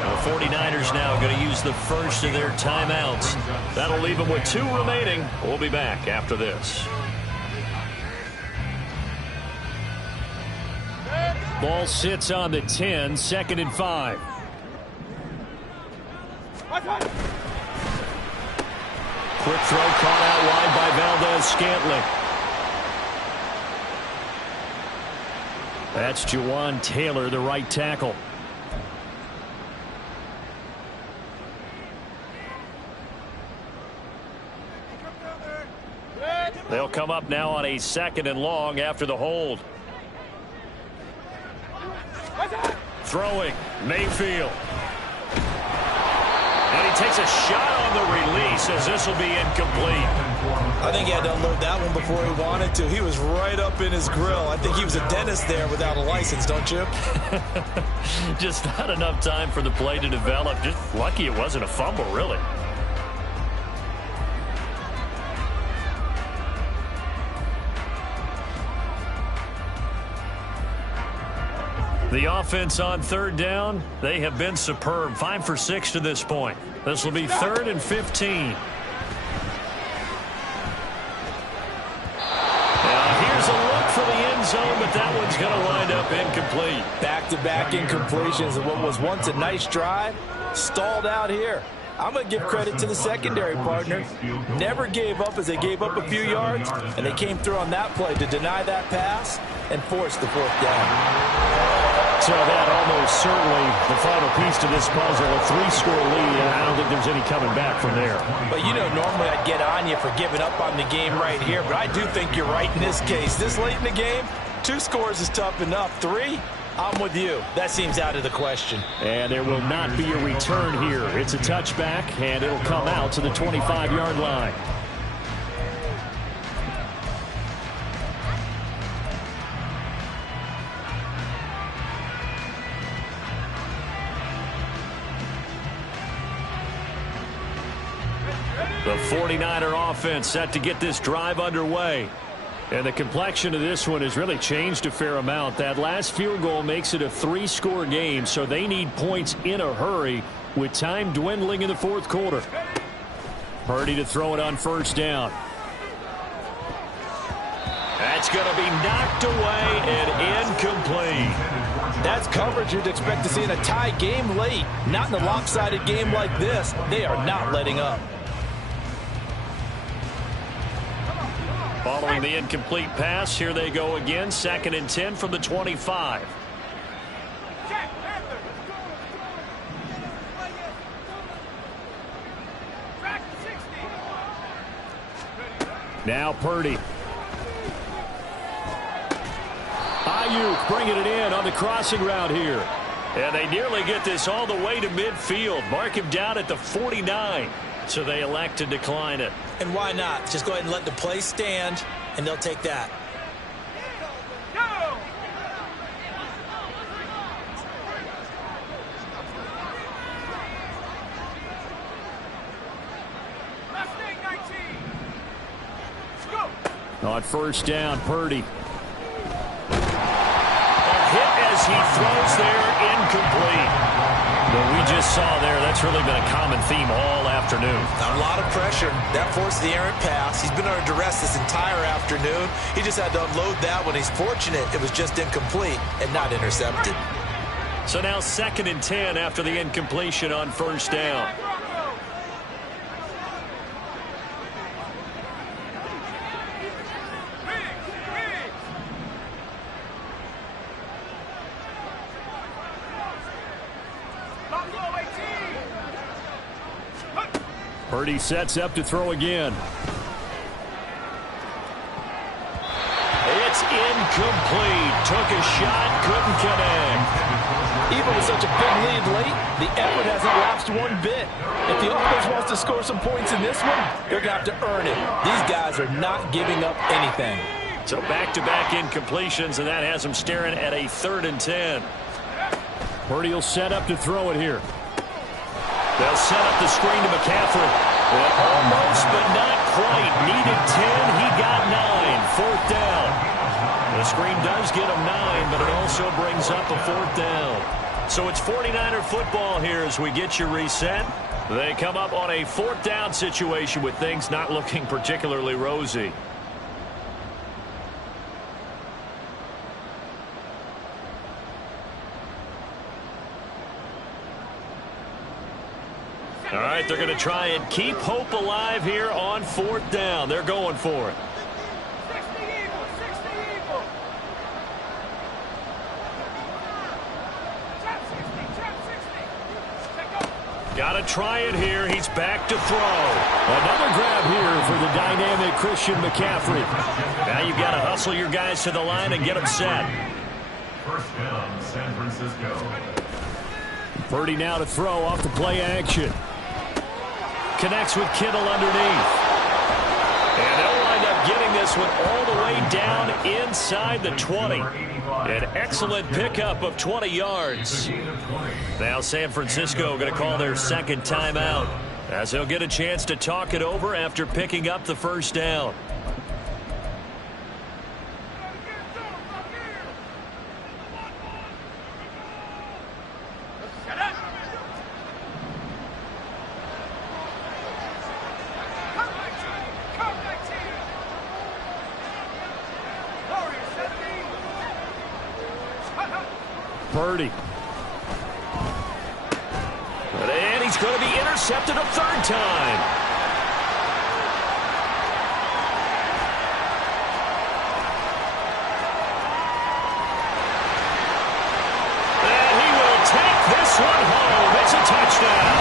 The 49ers now going to use the first of their timeouts. That'll leave them with 2 remaining. We'll be back after this. Ball sits on the 10, 2nd and 5. Quick throw caught out wide by Valdez-Scantling. That's Jawan Taylor, the right tackle. They'll come up now on a 2nd and long after the hold. Throwing, Mayfield. And he takes a shot on the release as this will be incomplete. I think he had to unload that one before he wanted to. He was right up in his grill. I think he was a dentist there without a license, don't you? Just not enough time for the play to develop. Just lucky it wasn't a fumble, really. The offense on third down, they have been superb. 5 for 6 to this point. This will be 3rd and 15. Now here's a look for the end zone, but that one's going to wind up incomplete. Back-to-back incompletions of what was once a nice drive, stalled out here. I'm going to give credit to the secondary partner. Never gave up as they gave up a few yards, and they came through on that play to deny that pass and force the 4th down. So that almost certainly the final piece to this puzzle, a 3-score lead. I don't think there's any coming back from there. But, you know, normally I'd get on you for giving up on the game right here, but I do think you're right in this case. This late in the game, 2 scores is tough enough. 3, I'm with you. That seems out of the question. And there will not be a return here. It's a touchback, and it'll come out to the 25-yard line. The 49er offense set to get this drive underway. And the complexion of this one has really changed a fair amount. That last field goal makes it a 3-score game, so they need points in a hurry with time dwindling in the 4th quarter. Purdy to throw it on 1st down. That's going to be knocked away and incomplete. That's coverage you'd expect to see in a tie game late. Not in a lopsided game like this. They are not letting up. Following the incomplete pass, here they go again. 2nd and 10 from the 25. Now Purdy. Ayuk bringing it in on the crossing route here. And they nearly get this all the way to midfield. Mark him down at the 49. So they elect to decline it. And why not? Just go ahead and let the play stand, and they'll take that. On 1st down, Purdy. A hit as he throws there, incomplete. What we just saw there, that's really been a common theme all afternoon. A lot of pressure. That forced the errant pass. He's been under duress this entire afternoon. He just had to unload that one. He's fortunate it was just incomplete and not intercepted. So now 2nd and 10 after the incompletion on 1st down. Purdy sets up to throw again. It's incomplete. Took a shot, couldn't connect. Even with such a big lead late, the effort hasn't lapsed one bit. If the offense wants to score some points in this one, they're going to have to earn it. These guys are not giving up anything. So back-to-back incompletions, and that has them staring at a 3rd and 10. Purdy will set up to throw it here. They'll set up the screen to McCaffrey. And almost, but not quite. Needed 10. He got 9. 4th down. The screen does get him 9, but it also brings up a 4th down. So it's 49er football here as we get you reset. They come up on a 4th down situation with things not looking particularly rosy. All right, they're going to try and keep hope alive here on 4th down. They're going for it. Got to try it here. He's back to throw. Another grab here for the dynamic Christian McCaffrey. Now you've got to hustle your guys to the line and get them set. 1st down, San Francisco. Purdy now to throw off the play action. Connects with Kittle underneath. And they'll wind up getting this one all the way down inside the 20. An excellent pickup of 20 yards. Now San Francisco going to call their 2nd timeout as they'll get a chance to talk it over after picking up the 1st down. Purdy. And he's going to be intercepted a third time. And he will take this one home. It's a touchdown.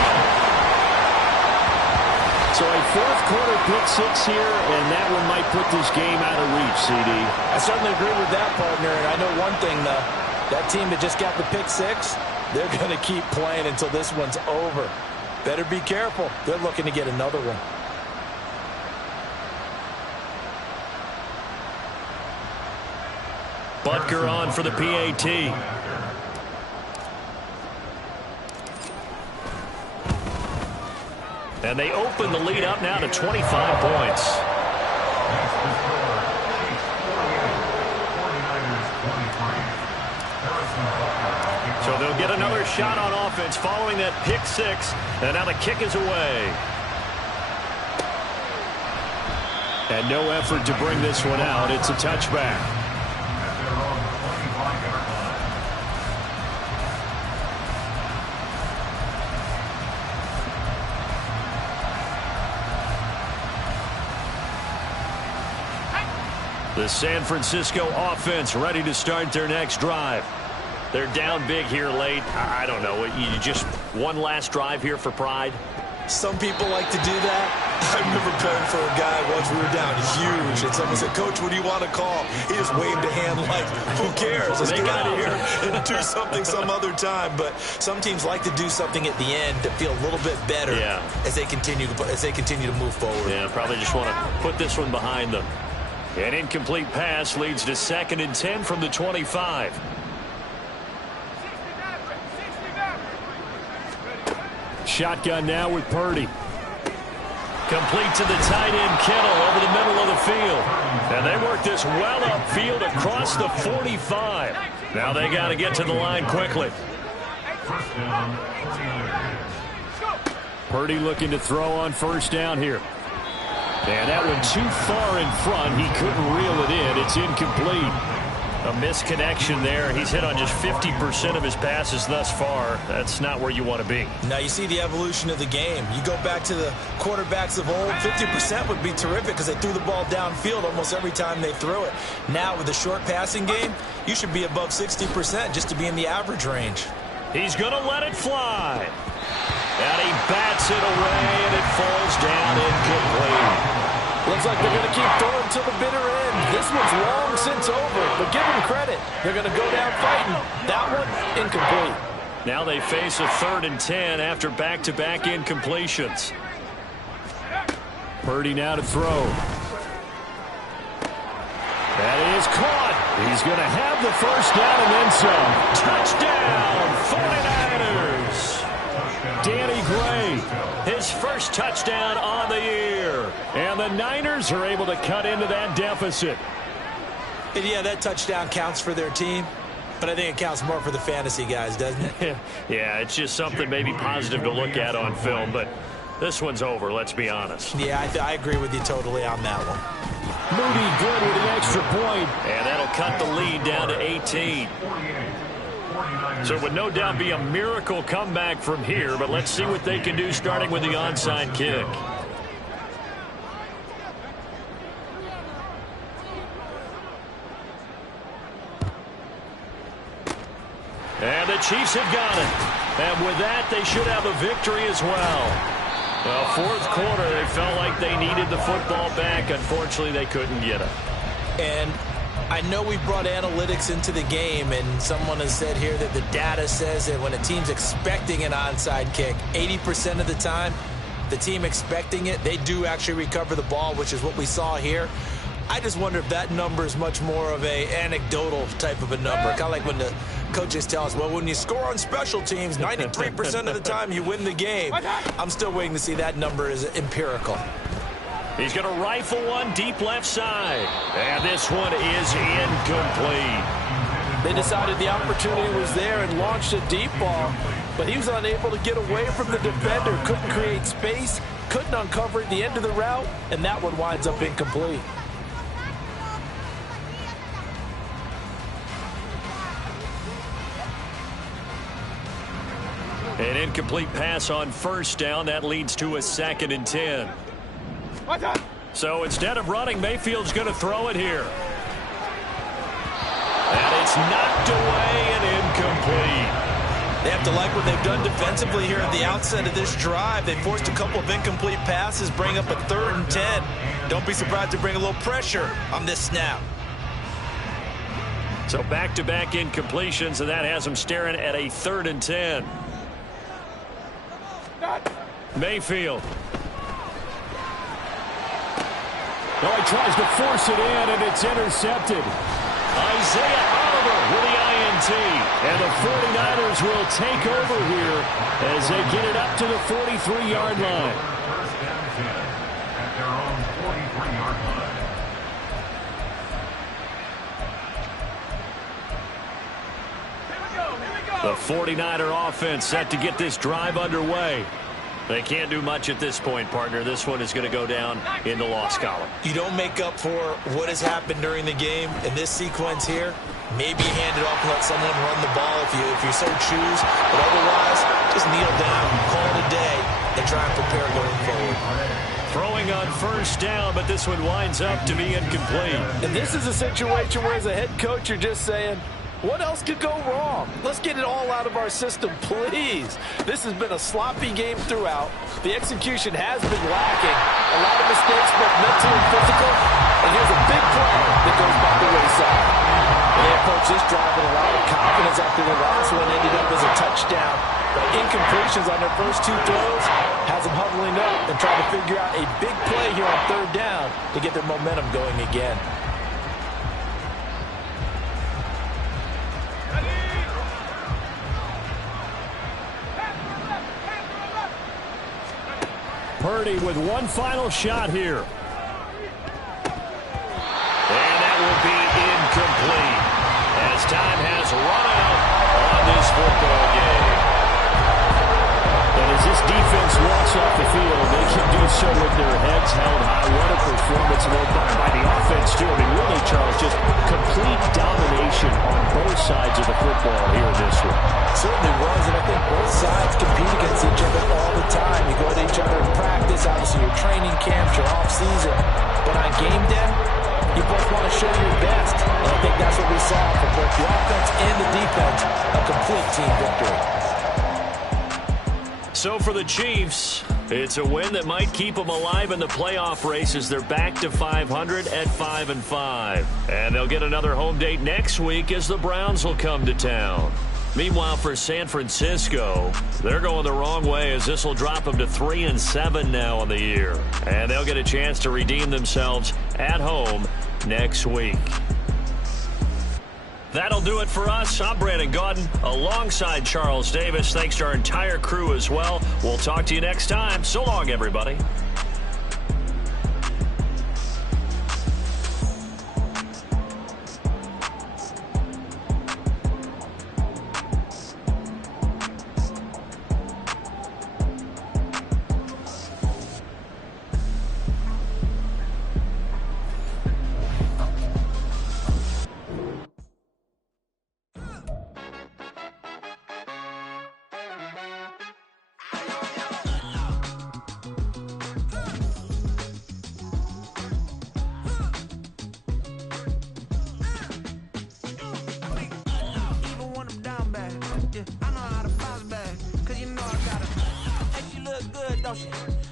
So a fourth quarter pick six here, and that one might put this game out of reach, CD. I certainly agree with that, partner. And I know one thing, that team that just got the pick six, they're going to keep playing until this one's over. Better be careful. They're looking to get another one. Butker on for the PAT. And they open the lead up now to 25 points. So they'll get another shot on offense following that pick six. And now the kick is away. And no effort to bring this one out. It's a touchback. The San Francisco offense ready to start their next drive. They're down big here late. I don't know. You just one last drive here for pride? Some people like to do that. I remember playing for a guy once. We were down huge, and someone said, "Coach, what do you want to call?" He just waved a hand like, "Who cares? Let's get out of here and do something some other time." But some teams like to do something at the end to feel a little bit better as they continue to move forward. Yeah, probably just want to put this one behind them. An incomplete pass leads to 2nd and 10 from the 25. Shotgun now with Purdy. Complete to the tight end, Kittle, over the middle of the field. And they work this well upfield across the 45. Now they got to get to the line quickly. Purdy looking to throw on first down here. And that one too far in front. He couldn't reel it in. It's incomplete. A misconnection there. He's hit on just 50% of his passes thus far. That's not where you want to be. Now you see the evolution of the game. You go back to the quarterbacks of old, 50% would be terrific because they threw the ball downfield almost every time they threw it. Now with the short passing game, you should be above 60% just to be in the average range. He's going to let it fly. And he bats it away, and it falls down incomplete. Looks like they're going to keep throwing to the bitter end. This one's long since over, but give them credit. They're going to go down fighting. That one, incomplete. Now they face a 3rd and 10 after back-to-back incompletions. Purdy now to throw. That is caught. He's going to have the first down and then some. Touchdown, 49ers. Danny Gray, his first touchdown on the year. And the Niners are able to cut into that deficit. And yeah, that touchdown counts for their team, but I think it counts more for the fantasy guys, doesn't it? Yeah, it's just something maybe positive to look at on film, but this one's over, let's be honest. Yeah, I agree with you totally on that one. Moody good with an extra point. And that'll cut the lead down to 18. So it would no doubt be a miracle comeback from here, but let's see what they can do starting with the onside kick. And the Chiefs have got it. And with that, they should have a victory as well. Well, 4th quarter, they felt like they needed the football back. Unfortunately, they couldn't get it. And I know we brought analytics into the game, and someone has said here that the data says that when a team's expecting an onside kick, 80% of the time, the team expecting it, they do actually recover the ball, which is what we saw here. I just wonder if that number is much more of a anecdotal type of a number. Kind of like when the coaches tell us, well, when you score on special teams, 93% of the time you win the game. I'm still waiting to see that number is empirical. He's going to rifle one deep left side. And this one is incomplete. They decided the opportunity was there and launched a deep ball, but he was unable to get away from the defender, couldn't create space, couldn't uncover at the end of the route, and that one winds up incomplete. An incomplete pass on first down. That leads to a 2nd and 10. So instead of running, Mayfield's going to throw it here. And it's knocked away and incomplete. They have to like what they've done defensively here at the outset of this drive. They forced a couple of incomplete passes, bring up a 3rd and 10. Don't be surprised to bring a little pressure on this snap. So back-to-back incompletions, and that has them staring at a 3rd and 10. Mayfield. No, he tries to force it in, and it's intercepted. Isaiah Oliver with the INT. And the 49ers will take over here as they get it up to the 43-yard line. First down 10 at their own 43-yard line. The 49er offense set to get this drive underway. They can't do much at this point, partner. This one is going to go down in the loss column. You don't make up for what has happened during the game in this sequence here. Maybe hand it off and let someone run the ball if you so choose. But otherwise, just kneel down, call it a day, and try and prepare going forward. Throwing on first down, but this one winds up to be incomplete. And this is a situation where as a head coach, you're just saying, what else could go wrong? Let's get it all out of our system, please. This has been a sloppy game throughout. The execution has been lacking. A lot of mistakes, both mental and physical. And here's a big play that goes by the wayside. They approached this drive with a lot of confidence after the last one ended up as a touchdown. But incompletions on their first 2 throws has them huddling up and trying to figure out a big play here on 3rd down to get their momentum going again. Purdy with one final shot here. And that will be incomplete as time has run out on this football game. And as this defense walks off the field, they can do so with their heads held high. What a performance by the offense, too. I mean, really, Charles, just complete domination on both sides of the football here in this one. Certainly was, and I think both sides compete against each other all the time. You go to each other in practice, obviously your training camps, your off-season. But on game day, you both want to show your best. And I think that's what we saw from both the offense and the defense, a complete team victory. So for the Chiefs, it's a win that might keep them alive in the playoff race as they're back to 500 at 5-5. And they'll get another home date next week as the Browns will come to town. Meanwhile, for San Francisco, they're going the wrong way as this will drop them to 3-7 now on the year. And they'll get a chance to redeem themselves at home next week. That'll do it for us. I'm Brandon Gaudin alongside Charles Davis. Thanks to our entire crew as well. We'll talk to you next time. So long, everybody.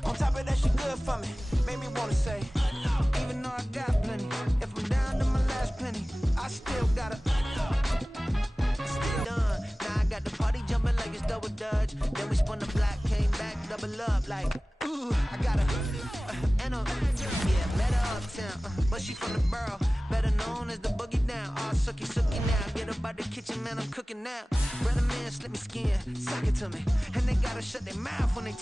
On top of that, she good for me. Made me wanna say, even though I got plenty, if I'm down to my last penny, I still gotta. Still done. Now I got the party jumping like it's double dutch. Then we spun the block, came back, double up like, ooh, I got a, and a, yeah, met her uptown, but she from the borough, better known as the boogie down. All sucky now. Get up out the kitchen, man, I'm cooking now. Brother man, slip me skin, suck it to me, and they gotta shut their mouth when they.